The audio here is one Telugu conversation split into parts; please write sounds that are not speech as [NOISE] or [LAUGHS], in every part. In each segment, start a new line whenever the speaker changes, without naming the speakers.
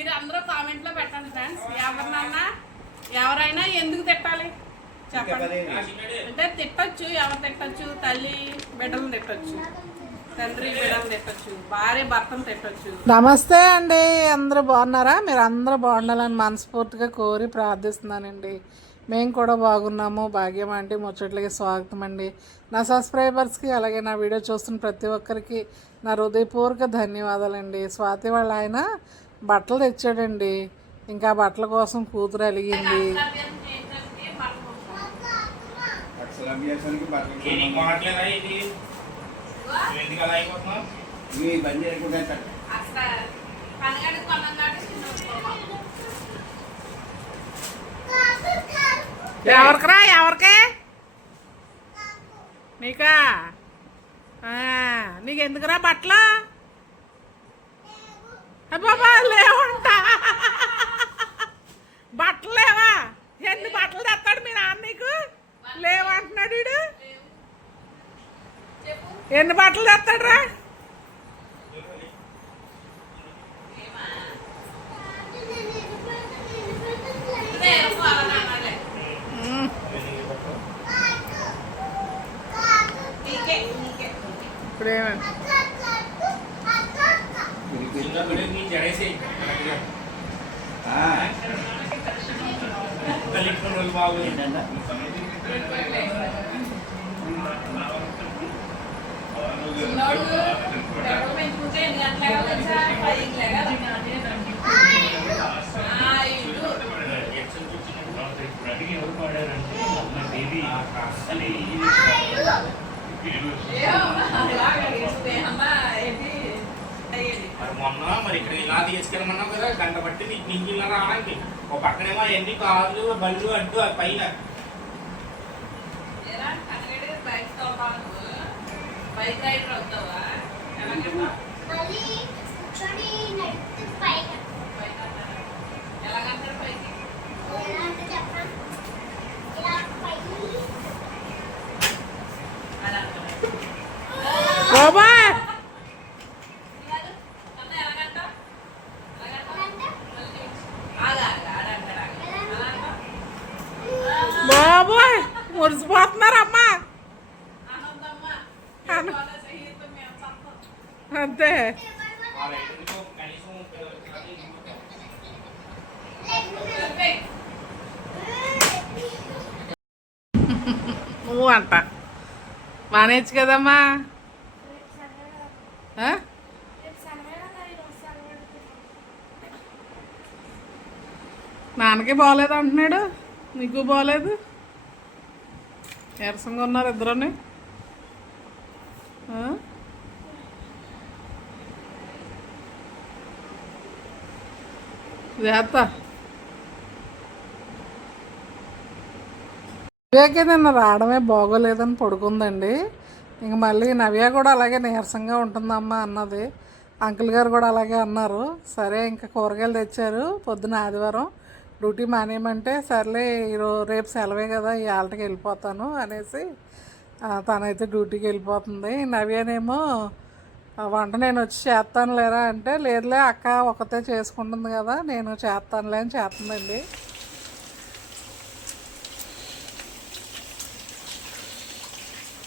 మీరు అందరూ కామెంట్లో పెట్టండి ఫ్రెండ్స్ ఎవరినన్నా ఎవరైనా ఎందుకు తిట్టాలి? చెప్పండి. అంటే తిట్టచ్చు ఎవరు తిట్టచ్చు? తల్లి బిడ్డలను తిట్టచ్చు.
నమస్తే అండి. అందరూ బాగున్నారా? మీరు అందరూ బాగుండాలని మనస్ఫూర్తిగా కోరి ప్రార్థిస్తున్నానండి. మేము కూడా బాగున్నాము. భాగ్యం అంటే ముచ్చట్లకి స్వాగతం అండి. నా సబ్స్క్రైబర్స్కి అలాగే నా వీడియో చూస్తున్న ప్రతి ఒక్కరికి నా హృదయపూర్వక ధన్యవాదాలండి. స్వాతి వాళ్ళ ఆయన బట్టలు తెచ్చాడండి. ఇంకా బట్టల కోసం కూతురు అలిగింది. ఎవరికరా? ఎవరికే? నీకా? నీకెందుకురా బట్టలు? బాబా లేవంట. బట్టలు లేవా? ఎన్ని బట్టలు తెస్తాడు మీ నాన్న నీకు? లేవంటున్నాడు వీడు. ఎన్ని బట్టలు తెస్తాడు రా ఇప్పుడు
డబ్బులు పెంచుకుంటే ఎన్ని గంటలకు తెలుసా పదికి లేగాలి ఆ, ఇల్లు ఏమో, అలాగా ఇస్తే అమ్మ ఏంటి అయ్యేది.
మరి మొన్న మరి ఇక్కడ ఇలా తీసుకెళ్ళమన్నావు కదా గంట బట్టి నీకు నీకు ఇలా రావడానికి. ఒక పక్కనేమో ఎన్ని కార్లు బళ్ళు అడ్డు పైన.
బైక్ రైడర్ అవుతావా? ఎలాగంటారు అంటారు
బాబా
ఇలాగ, అన్న ఎలాగంటావ్? ఎలాగంటావ్? మళ్ళీ ఆగు, ఆగు, ఆడంటాడు, ఆగు. అలా అంటావ్?
బాబోయ్ మురిసిపోతున్నారమ్మా
అనొద్దమ్మా.
అను.
వాళ్ళ స్నేహితులు మేము చస్తాం.
అంతే
ఆ రైతులకు కనీసం ముప్పై రోజులు కానీ ఇవ్వకపోతే.
చెప్పేయ్.
నువ్వు అంట. మానేచ్చు కదమ్మా. నాన్నకి బాగోలేదు అంటున్నాడు. నీకు బాగోలేదు నీరసంగా ఉన్నారు ఇద్దరుని. ఆ? నవ్యాకే నిన్న రావడమే బాగోలేదని పడుకుందండి. ఇంక మళ్ళీ నవ్య కూడా అలాగే నీరసంగా ఉంటుందమ్మా అన్నది. అంకుల్ గారు కూడా అలాగే అన్నారు. సరే ఇంకా కూరగాయలు తెచ్చారు. పొద్దున ఆదివారం డ్యూటీ మానేయమంటే సర్లే ఈరోజు రేపు సెలవే కదా ఈ ఆల్టకి వెళ్ళిపోతాను అనేసి తనైతే డ్యూటీకి వెళ్ళిపోతుంది. నవ్యనేమో వంట నేను వచ్చి చేస్తాను లేరా అంటే లేదులే అక్క ఒకతే చేసుకుంటుంది కదా నేను చేస్తానులే అని చేస్తుందండి.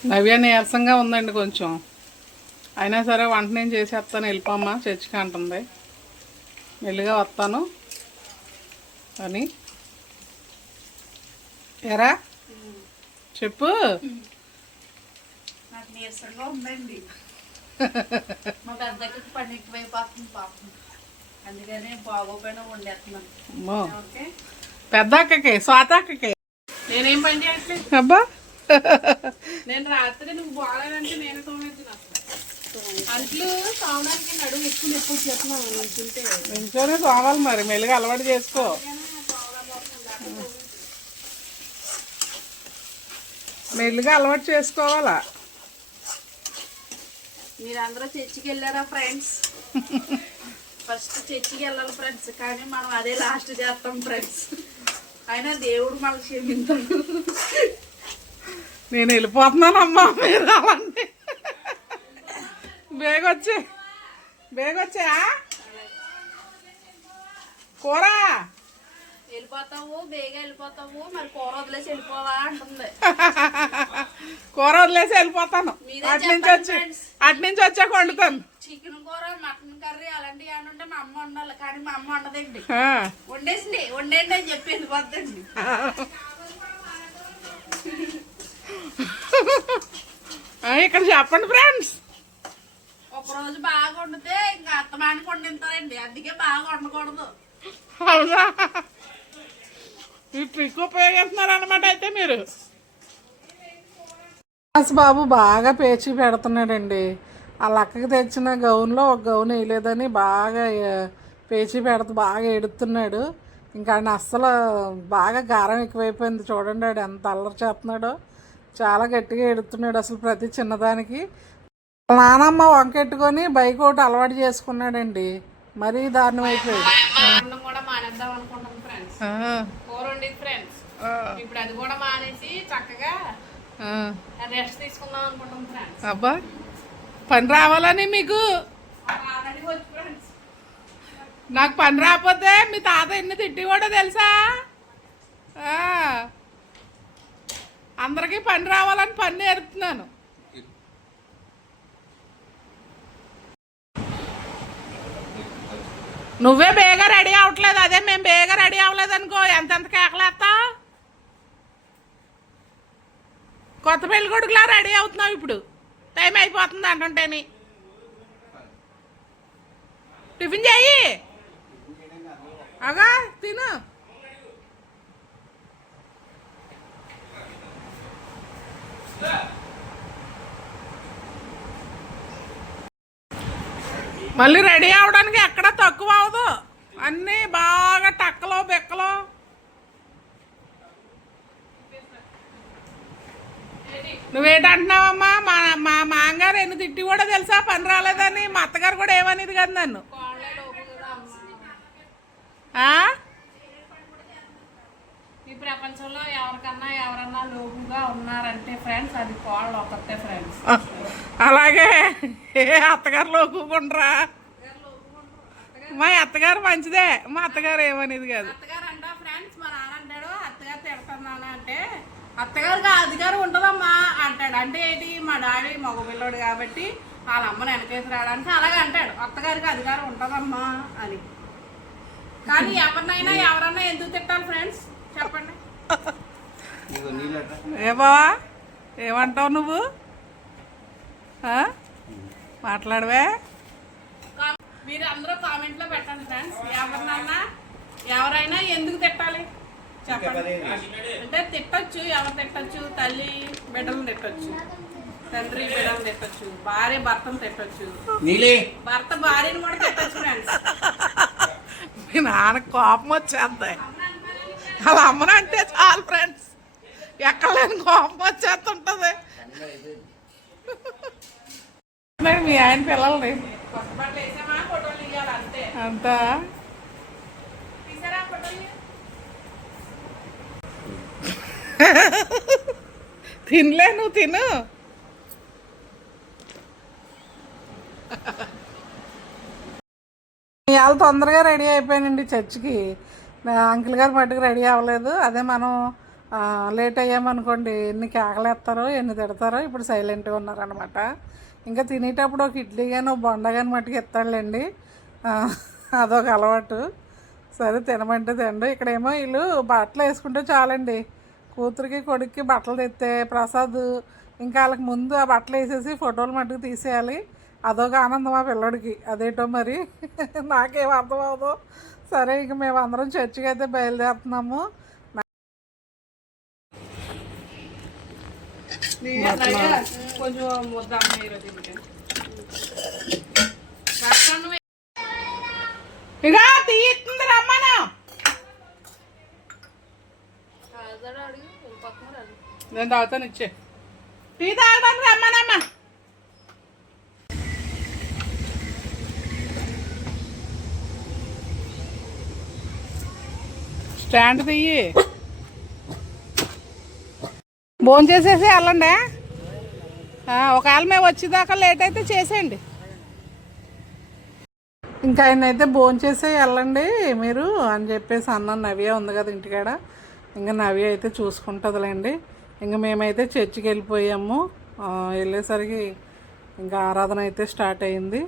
నవ్య నీరసంగా ఉందండి కొంచెం. అయినా సరే వంట నేను చేసేస్తాను వెళ్ళిపోమ్మా చర్చికి అంటుంది. మెల్లిగా వస్తాను. అని. ఎరా? చెప్పు.
నీరసంగా ఉందండి. [LAUGHS] మా పెద్దకి పని ఎక్కువైపోతుంది పాపం. అందుకని బాగోపోయినా వండేస్తున్నాను.
అమ్మో.
ఓకే?
పెద్ద అక్కకి స్వాత అక్కకి.
నేనేం పని చేయట్లేదు
అబ్బా.
నేను రాత్రి నువ్వు బాగాలేదంటే నేను తోమేది అంట్లు తోమడానికి నడుము ఎక్కువ నొప్పి చెప్తున్నాను నుంచుంటే
ఇంట్లోనే తోవాలి మరి మెల్లిగా అలవాటు చేసుకో. మెల్లిగా అలవాటు చేసుకోవాలా?
మీరందరూ చర్చికి వెళ్ళారా ఫ్రెండ్స్? ఫస్ట్ చర్చికి వెళ్ళాలి ఫ్రెండ్స్ కానీ మనం అదే లాస్ట్ చేస్తాం ఫ్రెండ్స్. అయినా దేవుడు మనకు క్షమించాడు.
నేను వెళ్ళిపోతున్నానమ్మా మీరు అలాంటి బేగొచ్చే బేగొచ్చా కూర?
వెళ్ళిపోతావు బేగా వెళ్ళిపోతావు మరి కూర వదిలేసి వెళ్ళిపోవా అంటుంది.
కూర వదిలేసి వెళ్ళిపోతాను. అటు నుంచి వచ్చి. అటు నుంచి వచ్చాక వండుతాను.
చికెన్ కూర మటన్ కర్రీ అలాంటివి ఏమైనా ఉంటే మా అమ్మ వండాలి కానీ మా అమ్మ వండదండి. వండేసింది వండేయండి అని చెప్పి వెళ్ళిపోద్దండి [LAUGHS]
ఇక్కడ చెప్పండి ఫ్రెండ్స్
ఒక రోజు బాగా వండితే ఇంకా అత్తమానికి వండింటారండి అందుకే బాగా వండకూడదు.
అవునా? ఈ ట్రిక్ ఉపయోగిస్తున్నారు అనమాట అయితే మీరు. బాబు బాగా పేచి పెడుతున్నాడండి. ఆ లక్కకి తెచ్చిన గౌన్లో ఒక గౌన్ వేయలేదని బాగా పేచి పెడుతూ బాగా ఎడుతున్నాడు. ఇంకా ఆయన అస్సలు బాగా గారం ఎక్కువైపోయింది. చూడండి ఆడు ఎంత అల్లరి చేస్తున్నాడో. చాలా గట్టిగా ఎడుతున్నాడు అసలు ప్రతి చిన్నదానికి. నానమ్మ వంకెట్టుకొని బైక్ ఒకటి అలవాటు చేసుకున్నాడండి. మరీ దారుణం అయిపోయాడు
అన్నం కూడా మానేద్దాం అనుకుంటాం ఫ్రెండ్స్
ఆ,
కూర వండేది ఫ్రెండ్స్
ఆ,
ఇప్పుడు అది కూడా మానేసి చక్కగా
ఆ.
రెస్ట్ తీసుకుందాం అనుకుంటాం ఫ్రెండ్స్
అబ్బా పని రావాలని మీకు? నాకు పని రాకపోతే మీ తాత ఎన్ని తిట్టి కూడా తెలుసా? ఆ. అందరికీ పని రావాలని పని నేర్పుతున్నాను. నువ్వే బేగా రెడీ అవ్వట్లేదు అదే మేము బేగా రెడీ అవ్వలేదు అనుకో ఎంతెంత కేకలేస్తా కొత్త పెళ్ళి కొడుకులా రెడీ అవుతున్నావు ఇప్పుడు. టైం అయిపోతుంది అంటుంటేని. టిఫిన్ చేయి. అగా తిను. మళ్ళీ రెడీ అవడానికి ఎక్కడ తక్కువ అవదు. అన్నీ బాగా టక్కలో బెక్కలో. నువ్వేంటంటున్నావమ్మా? మా మా మాంగారు ఎన్ని తిట్టి కూడా తెలుసా పని రాలేదని? మా అత్తగారు కూడా ఏమనేది కదా నన్ను
కోళ్ళే లోపు కదా అమ్మ
ఆ?
ఈ ప్రపంచంలో ఎవరికన్నా ఎవరన్నా లోపుగా ఉన్నారంటే ఫ్రెండ్స్ అది కోళ్ళు ఒకటే ఫ్రెండ్స్
అలాగే. ఏ అత్తగారు లోకుండ్రా మా అత్తగారు మంచిదే. మా అత్తగారు ఏమనేది కాదు.
అత్తగారు అంట ఫ్రెండ్స్ మా నాన్న అంటాడు అత్తగారు తిడుతున్నాను అంటే అత్తగారికి అధికారం ఉండదమ్మా అంటాడు. అంటే ఏంటి? మా డాడీ మగ పిల్లోడు కాబట్టి వాళ్ళ అమ్మని వెనకేసి రావడానికి అలాగే అంటాడు. అత్తగారికి అధికారం ఉంటుందమ్మా అని. కానీ ఎవరినైనా ఎవరన్నా ఎందుకు తిట్టాలి ఫ్రెండ్స్
ఏ బావా ఏమంటావు నువ్వు? మాట్లాడవే.
కా- మీరు అందరూ కామెంట్లో పెట్టండి ఫ్రెండ్స్ ఎవరినన్నా ఎవరైనా ఎందుకు తిట్టాలి? చెప్పండి. అంటే తిట్టొచ్చు ఎవరు తిట్టొచ్చు? తల్లి బిడ్డలను తిట్టొచ్చు. తండ్రి బిడ్డలను తిట్టొచ్చు. భార్య భర్తను తిట్టొచ్చు.
నీలే.
భర్త భార్యను కూడా తిట్టొచ్చు ఫ్రెండ్స్
మీ నాన్న కోపం అలా అమ్మనంటే చాలు ఫ్రెండ్స్ ఎక్కలేని కోపం వచ్చేస్తుంటది. మీ ఆయన పిల్లల్ని
అంతా?
తినలే నువ్వు తిను. ఇవాళ తొందరగా రెడీ అయిపోయానండి చర్చికి. అంకుల్ గారు మట్టుకు రెడీ అవ్వలేదు. అదే మనం లేట్ అయ్యామనుకోండి ఎన్ని కేకలేస్తారో ఎన్ని తిడతారో ఇప్పుడు సైలెంట్గా ఉన్నారనమాట ఇంకా తినేటప్పుడు ఒక ఇడ్లీ కానీ ఒక బొండ కానీ మట్టుకు ఇస్తాడులేండి అదొక అలవాటు. సరే తినమంటే తినండి. ఇక్కడేమో వీళ్ళు బట్టలు వేసుకుంటే చాలండి. కూతురికి కొడుక్కి బట్టలు తెస్తే ప్రసాద్ ఇంకా వాళ్ళకి ముందు ఆ బట్టలు వేసేసి ఫోటోలు మట్టుకు తీసేయాలి. అదొక ఆనందం ఆ పిల్లడికి. అదేటో మరి? నాకేం అర్థం అవ్వదు. సరే ఇంక మేము అందరం చర్చికి అయితే బయలుదేరుతున్నాము. ఇక తీస్తుంది రమ్మను. నేను తాగుతాను ఇచ్చే. టీ తాగడానికి రమ్మనమ్మా. స్టాండ్ తీయి. భోజనం చేసేసి వెళ్ళండి. ఒకవేళ మేము వచ్చేదాకా లేట్ అయితే చేసేయండి. ఇంకా ఆయన అయితే భోంచేసే వెళ్ళండి మీరు అని చెప్పేసి అన్న నవ్య ఉంది కదా ఇంటికాడ. ఇంకా నవ్య అయితే చూసుకుంటుందిలేండి. ఇంకా మేమైతే చర్చికి వెళ్ళిపోయాము. వెళ్ళేసరికి ఇంకా ఆరాధన అయితే స్టార్ట్ అయింది.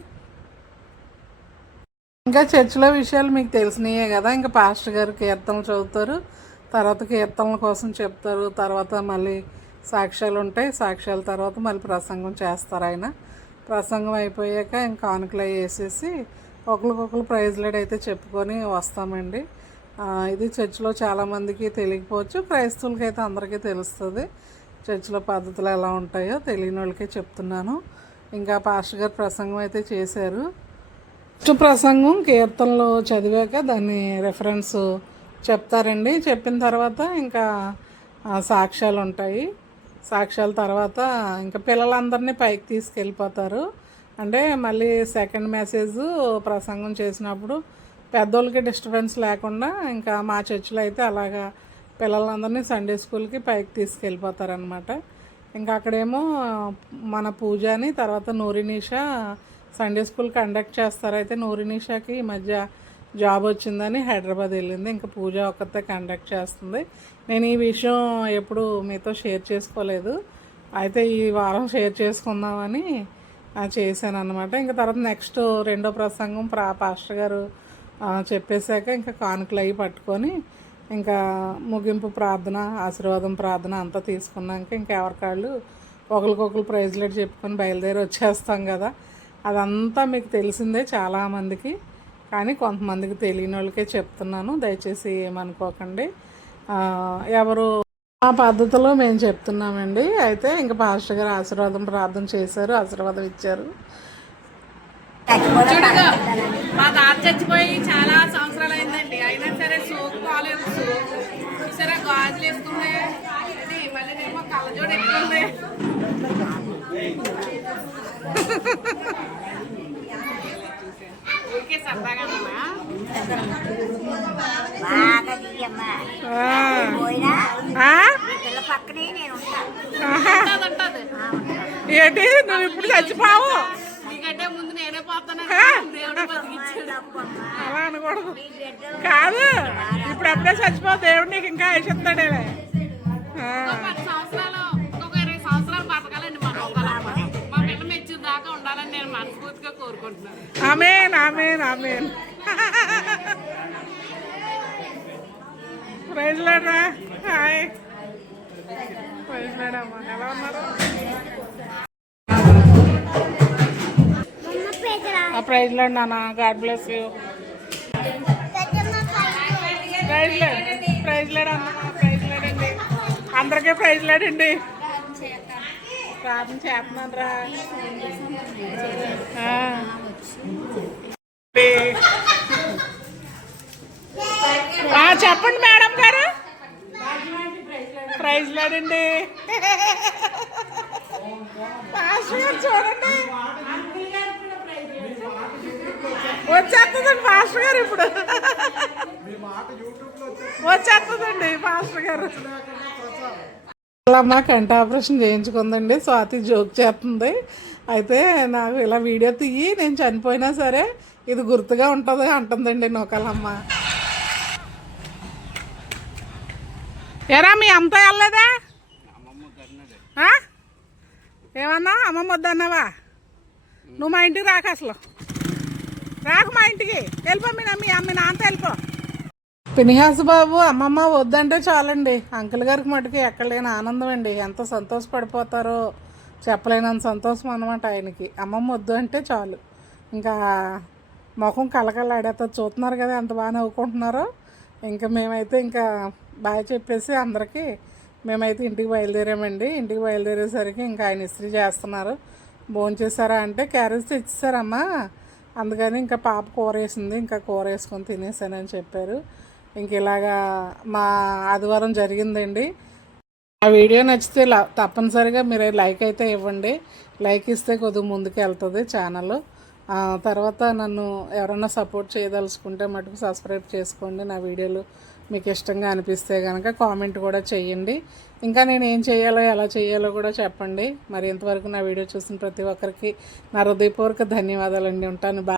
ఇంకా చర్చిలో విషయాలు మీకు తెలిసినాయే కదా. ఇంకా పాస్టర్ గారు కీర్తనలు చదువుతారు. తర్వాత కీర్తనల కోసం చెప్తారు. తర్వాత మళ్ళీ సాక్ష్యాలు ఉంటాయి. సాక్ష్యాల తర్వాత మళ్ళీ ప్రసంగం చేస్తారు ఆయన. ప్రసంగం అయిపోయాక ఇంకా కానుకలు అవి వేసేసి ఒకరికొకరు ప్రైజ్లెడ్ అయితే చెప్పుకొని వస్తామండి. ఇది చర్చిలో చాలామందికి తెలియకపోవచ్చు. క్రైస్తవులకి అయితే అందరికీ తెలుస్తుంది చర్చిలో పద్ధతులు ఎలా ఉంటాయో. తెలియని వాళ్ళకే చెప్తున్నాను. ఇంకా పాస్టర్ గారు ప్రసంగం అయితే చేశారు. ఫస్ట్ ప్రసంగం కీర్తనలు చదివాక దాన్ని రెఫరెన్స్ చెప్తారండి. చెప్పిన తర్వాత ఇంకా సాక్ష్యాలు ఉంటాయి. సాక్ష్యాల తర్వాత ఇంకా పిల్లలందరినీ పైకి తీసుకెళ్ళిపోతారు. అంటే మళ్ళీ సెకండ్ మెసేజ్ ప్రసంగం చేసినప్పుడు పెద్దోళ్ళకి డిస్టర్బెన్స్ లేకుండా ఇంకా మా చర్చిలో అయితే అలాగా పిల్లలందరినీ సండే స్కూల్కి పైకి తీసుకెళ్ళిపోతారనమాట ఇంకా అక్కడేమో మన పూజని తర్వాత నూరినీష సండే స్కూల్ కండక్ట్ చేస్తారు. అయితే నూరినిషాకి ఈ మధ్య జాబ్ వచ్చిందని హైదరాబాద్ వెళ్ళింది. ఇంకా పూజ ఒక్కతే కండక్ట్ చేస్తుంది. నేను ఈ విషయం ఎప్పుడు మీతో షేర్ చేసుకోలేదు. అయితే ఈ వారం షేర్ చేసుకుందామని చేశాను అనమాట ఇంకా తర్వాత నెక్స్ట్ రెండో ప్రసంగం ప్రా పాస్టర్ గారు చెప్పేశాక ఇంకా కానుకలు అవి పట్టుకొని ఇంకా ముగింపు ప్రార్థన ఆశీర్వాదం ప్రార్థన అంతా తీసుకున్నాక ఇంకా ఎవరికాళ్ళు ఒకరికొకరు ప్రైజ్లెట్ చెప్పుకొని బయలుదేరి వచ్చేస్తాం కదా. అదంతా మీకు తెలిసిందే చాలామందికి కానీ కొంతమందికి తెలియని వాళ్ళకే చెప్తున్నాను. దయచేసి ఏమనుకోకండి. ఎవరు ఆ పద్ధతిలో మేము చెప్తున్నామండి. అయితే ఇంకా పాస్టర్ గారు ఆశీర్వాదం ప్రార్థన చేశారు ఆశీర్వాదం ఇచ్చారు.
చూడగా మా తాత చచ్చిపోయి చాలా సంవత్సరాలు అయిందండి అయినా సరే సోకు పోలేదు సోకు. చూసారా గాజులు వేసుకుంది మళ్ళీ నేమో కళ్ళజోడు ఎక్కువ ఊరికే సరదాగా అన్నా
బాగా తీయమ్మా పోయినా ఈ పిల్ల పక్కనే నేను ఉంటాను
ఉంటది
ఏంటి? నువ్వు ఇప్పుడు చచ్చిపోవు
నీకంటే ముందు నేనే పోతాను దేవుడు బతికిచ్చాడు.
అలా అనకూడదు. కాదు. ఇప్పుడు అప్పుడే చచ్చిపోవు దేవుడు నీకు ఇంకా ఆశిస్తాడే
పది సంవత్సరాలు ఇంకొక ఇరవై సంవత్సరాలు బతకాలండి మన ఒకళ్ళమ్మ. మా పిల్ల మెచ్చిన దాకా ఉండాలని నేను మనస్ఫూర్తిగా కోరుకుంటున్నాను
ఆమెన్ ఆమెన్ ఆమెన్ ప్రైజ్ లేడా హాయ్. ప్రైజ్ లేడమ్మా ఎలా ఉన్నారు? ఆ ప్రైజ్ లేండి నాన్న God bless you. Praise lord praise lord అన్న ప్రైజ్ లేడండి అందరికీ ప్రైజ్ లేడండి ప్రార్థన చేస్తున్నాను రా చెప్పండి మేడం గారు. ప్రైజ్ లేడండి పాస్టర్ గారు చూడండి. వచ్చేస్తుందండి పాస్టర్ గారు ఇప్పుడు. వచ్చేస్తుందండి పాస్టర్ గారు. అమ్మ కంట ఆపరేషన్ చేయించుకుందండి. స్వాతి జోక్ చేస్తుంది. అయితే నాకు ఇలా వీడియో తీయి నేను చనిపోయినా సరే ఇది గుర్తుగా ఉంటుంది అంటుందండి నూకలమ్మ. ఎరా మీ అమ్మతో వెళ్ళలేదా? ఏమన్నా? అమ్మమ్మ వద్దన్నావా నువ్వు మా ఇంటికి రాక అసలు. రాకు మా ఇంటికి. వెళ్ళిపో మీ మీ అమ్మ నాన్నతో వెళ్ళిపో. పినిహాస్ బాబు అమ్మమ్మ వద్దంటే చాలండి. అంకుల్ గారికి మటుకు ఎక్కడ లేని ఆనందం అండి. ఎంత సంతోషపడిపోతారో చెప్పలేనంత సంతోషం అనమాట ఆయనకి. అమ్మమ్మ వద్దు అంటే చాలు. ఇంకా ముఖం కలకలాడేస్తా చూస్తున్నారు కదా ఎంత బాగా నవ్వుకుంటున్నారో. ఇంకా మేమైతే ఇంకా బాగా చెప్పేసి అందరికీ మేమైతే ఇంటికి బయలుదేరామండి. ఇంటికి బయలుదేరేసరికి ఇంకా ఆయన ఇస్త్రీ చేస్తున్నారు. భోంచేసారా అంటే క్యారేజ్ తెచ్చేసారమ్మా అందుకని ఇంకా పాప కూర వేసింది. ఇంకా కూర వేసుకొని తినేసానని చెప్పారు. ఇంక ఇలాగా మా ఆదివారం జరిగిందండి. ఆ వీడియో నచ్చితే తప్పనిసరిగా మీరు లైక్ అయితే ఇవ్వండి. లైక్ ఇస్తే కొద్దిగా ముందుకు వెళ్తుంది ఛానల్. తర్వాత నన్ను ఎవరైనా సపోర్ట్ చేయదలుచుకుంటే మటుకు సబ్స్క్రైబ్ చేసుకోండి. నా వీడియోలు మీకు ఇష్టంగా అనిపిస్తే కనుక కామెంట్ కూడా చేయండి. ఇంకా నేను ఏం చేయాలో ఎలా చేయాలో కూడా చెప్పండి. మరి ఇంతవరకు నా వీడియో చూసిన ప్రతి ఒక్కరికి నా హృదయపూర్వక ధన్యవాదాలండి. ఉంటాను. బా